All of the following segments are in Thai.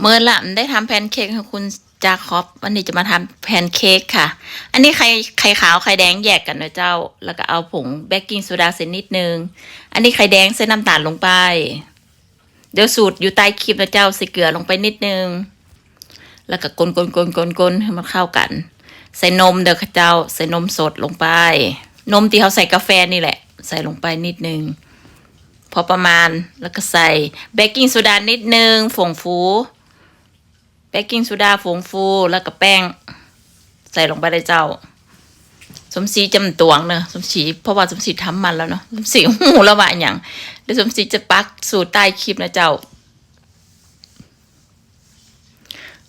เมื่อละได้ทำแพนเค้กให้คุณจาคอบวันนี้จะมาทำแพนเค้กค่ะ อันนี้ไข่ไข่ขาวไข่แดงแยกกันนะเจ้า แล้วก็เอาผงเบกกิ้งโซดาเส้นนิดนึง อันนี้ไข่แดงเส้นน้ำตาลลงไป เดี๋ยวสูตรอยู่ใต้คลิปนะเจ้าใส่เกลือลงไปนิดนึง แล้วก็กลนกลนกลนกลนให้มันเข้ากัน ใส่นมเด้อค่ะเจ้า ใส่นมสดลงไป นมที่เขาใส่กาแฟนี่แหละ ใส่ลงไปนิดนึง พอประมาณแล้วก็ใส่เบกกิ้งโซดานิดนึงฝงฟู เบกกิ้งโซดาฝงฟูแล้วก็แป้ง ใส่ลงไปเลยเจ้า สมศรีจำตวงเนอะสมศรีเพราะว่าสมศรีทำมันแล้วเนาะสมศรีหูแล้วว่าอย่างเดี๋ยวสมศรีจะปักสูตรใต้คลิปนะเจ้า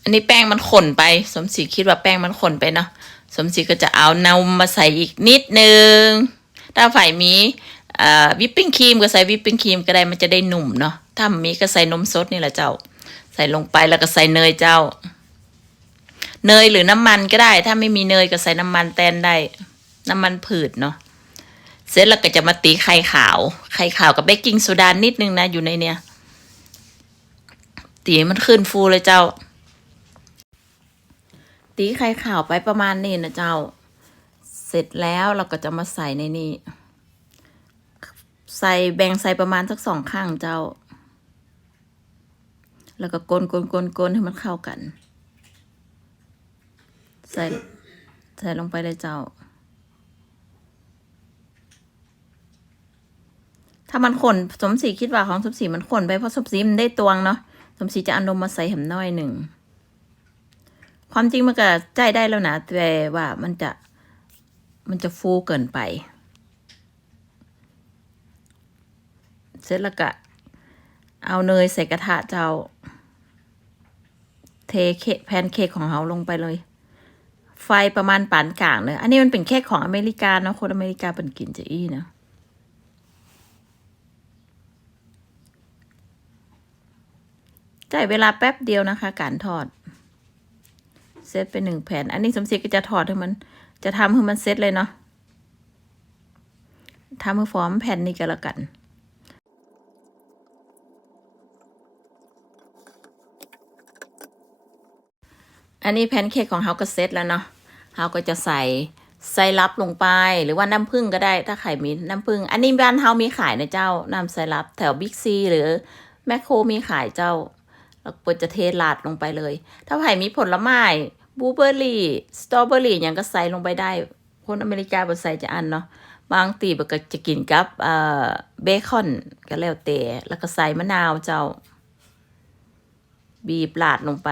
อันนี้แป้งมันขนไป สมศรีคิดว่าแป้งมันขนไปเนาะสมศรีก็จะเอานมมาใส่อีกนิดนึงถ้าฝ่ายมีวิปปิ้งครีมก็ใส่วิปปิ้งครีมก็ได้มันจะได้หนุ่มเนาะถ้ามีก็ใส่นมสดนี่แหละเจ้า ส่ลงไปแล้วก็ใส่เนยเจ้า เนยหรือน้ำมันก็ได้ ถ้าไม่มีเนยก็ใส่น้ำมันแตนได้ น้ำมันผืดเนาะเสร็จแล้วก็จะมาตีไข่ขาว ไข่ขาวกับเบกกิ้งโซดานิดนึงนะอยู่ในเนี้ยตีมันขึ้นฟูเลยเจ้า ตีไข่ขาวไปประมาณนี้นะเจ้า เสร็จแล้วเราก็จะมาใส่ในนี้ ใส่แบ่งใส่ประมาณสักสองข้างเจ้า แล้วก็กลนกลนกลนกลนให้มันเข้ากัน ใส่ใส่ลงไปเลยเจ้า ถ้ามันขนสมศรีคิดว่าของสมศรีมันขนไปเพราะสมศรีมันได้ตวงเนาะสมศรีจะอานมมาใส่แหมน้อยหนึ่ง ความจริงมันก็ใจได้แล้วนะแต่ว่ามันจะมันจะฟูเกินไป เสร็จแล้วก็เอาเนยใส่กระทะเจ้า เทเค้กแพนเค้กของเราลงไปเลย ไฟประมาณปานกลางเลยอันนี้มันเป็นเค้กของอเมริกาเนาะคนอเมริกาเป็นกินจะอี้นะใช้เวลาแป๊บเดียวนะคะ การทอด เซตไปหนึ่งแผ่น อันนี้สมศรีก็จะทอดให้มัน จะทำให้มันเซตเลยเนาะทำให้ฟอร์มแผ่นนี้ก็แล้วกัน อันนี้แพนเค้กของเฮาก็เซตแล้วเนาะเฮาก็จะใส่ไซรัปลงไปหรือว่าน้ำผึ้งก็ได้ถ้าไข่มีน้ำผึ้งอันนี้บ้านเฮามีขายนะเจ้าน้ำไซรัปแถวบิ๊กซีหรือแมคโครมีขายเจ้าแล้วก็จะเทลาดลงไปเลย ถ้าไผ่มีผลไม้บลูเบอร์รี่สตรอเบอร์รี่อย่างก็ใส่ลงไปได้ คนอเมริกาบ่ใส่จะอันเนาะบางตีบก็จะกินกับเอ่อเบคอนก็แล้วแต่แล้วก็ใส่มะนาวเจ้า บีบลาดลงไป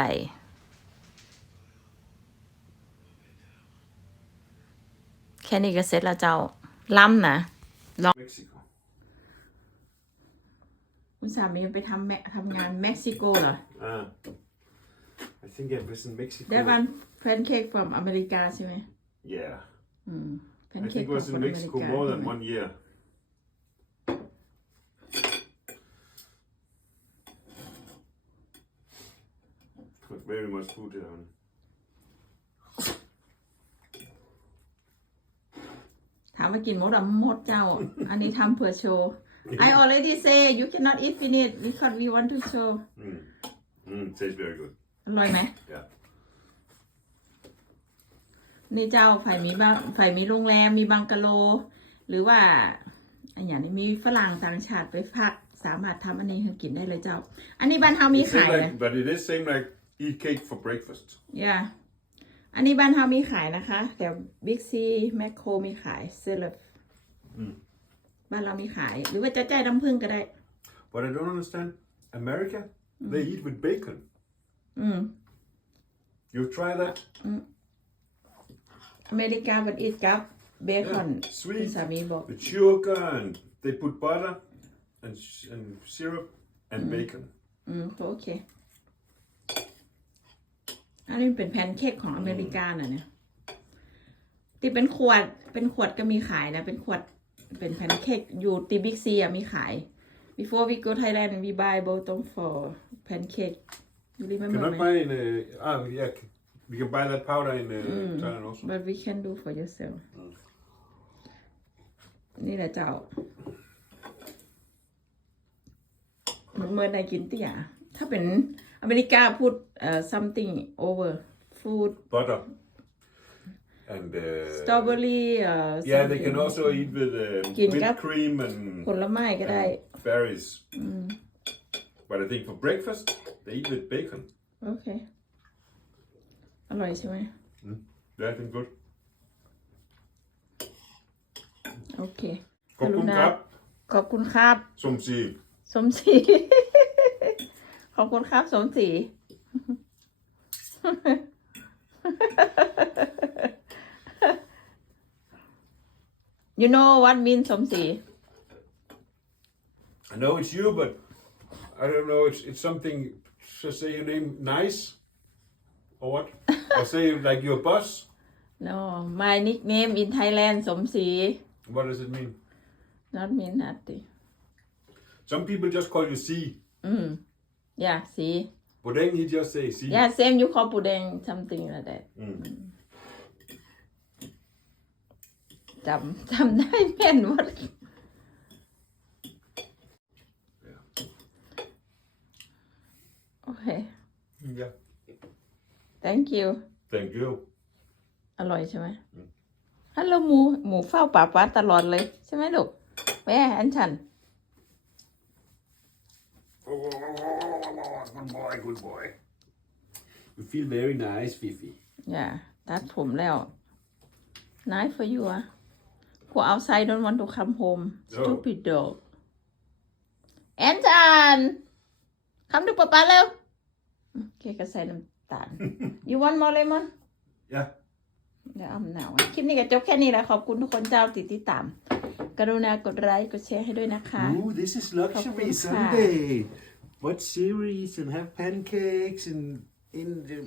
แค่นี้ก็เสร็จแล้วเจ้าล้ำนะ Mexico. คุณสามีไปทำแมทำงานเม็กซิโกเหรอ Ah. I think I was in Mexico. ได้วันแพนเค้ก from อเมริกาใช่ไหม Yeah. อืมแพน I เค้ก think ข I อง was คน in อเมริ Mexico กา more ใช่ than ไหม one year. Got very much food down. ถามว่ากินมดอะมดเจ้า อันนี้ทำเพื่อโชว์ I already say you cannot eat finish because we want to show Mm. Mm, tastes very good. อร่อยไหม Yeah. นี่เจ้าฝ่ายมีบ้างฝ่ายมีโรงแรมมีบังกะโล หรือว่าอันอย่างนี้มีฝรั่งต่างชาติไปพัก สามารถทำอันนี้ให้กินได้เลยเจ้า อันนี้บ้านเฮามี It's ขาย same นะ like, but it is same like eat cake for breakfast. ย่า อันนี้บ้านเฮามีขายนะคะแต่บิ๊กซีแมคโครมีขายเซเลฟอืม บ้านเรามีขาย หรือว่าจะใจายน้ำผึ้งก็ได้ But I don't understand. America, they eat with bacon. อืม You try that? อเมริกาบันอิดกับเบคอน Yeah, sweet. คุณสามีบอก With sugar and they put butter and, s- and syrup and bacon. อืมโอเค อันนี้เป็นแพนเค้กของอเมริกาน่ะเนี่ยที่เป็นขวด เป็นขวดก็มีขายนะ เป็นขวด เป็นแพนเค้กอยู่ตีบิ๊กซีอะมีขาย before we go Thailand we buy bottom for pancake you remember Can I me? buy in uh, ah yeah c- we can buy that powder in uh, Thailand also. but we can do for yourself นี่แหละเจ้ามันเมื่อใดกินเตี่ย ถ้าเป็นอเมริกาพูดเอ่อ something over food butter, and uh, strawberry เอ่อ Yeah, they something can also eat with uh, Gin whipped gap. cream and, ผลไม้ก็ได้ and berries. But I think for breakfast they eat with bacon. โอเค อร่อยใช่ไหม Yeah, I think good. โอเค Kom, kom, Hallo, krab. ขอบคุณครับ Som siger. สมศรี ขอบคุณครับ สมศรี you know what mean สมศรี I know it's you, but I don't know. It's it's something. So say your name nice, or what? or say like your boss. no my nickname in Thailand สมศรี What does it mean? not mean nothing Some people just call you C. Yeah สี But then he just say C. yeah same you call ปูแดง something like that Mm. จำจำได้แม่นหมด โอเค Yeah. thank you Thank you. อร่อยใช่ไหมฮัลโหลหมู หมูเฝ้าป่าป้าตลอดเลย ใช่ไหมลูกแม่อันฉัน Oh, good boy, good boy. You feel very nice, Fifi. อย่าตัดผมแล้ว nice for you อะ go outside don't want to come home stupid dog แอนจันคำดูป๊าป๊าเร็วโอเคก็ใส่น้ำตาล you want more lemon Yeah. เดี๋ยวอ้ำหนาวคลิปนี้ก็จบแค่นี้แหละขอบคุณทุกคนเจ้าติดติดตาม กรุณากดไลค์กดแชร์ให้ด้วยนะคะ Ooh, this is luxury Coffee Sunday. Watch series and have pancakes and in the.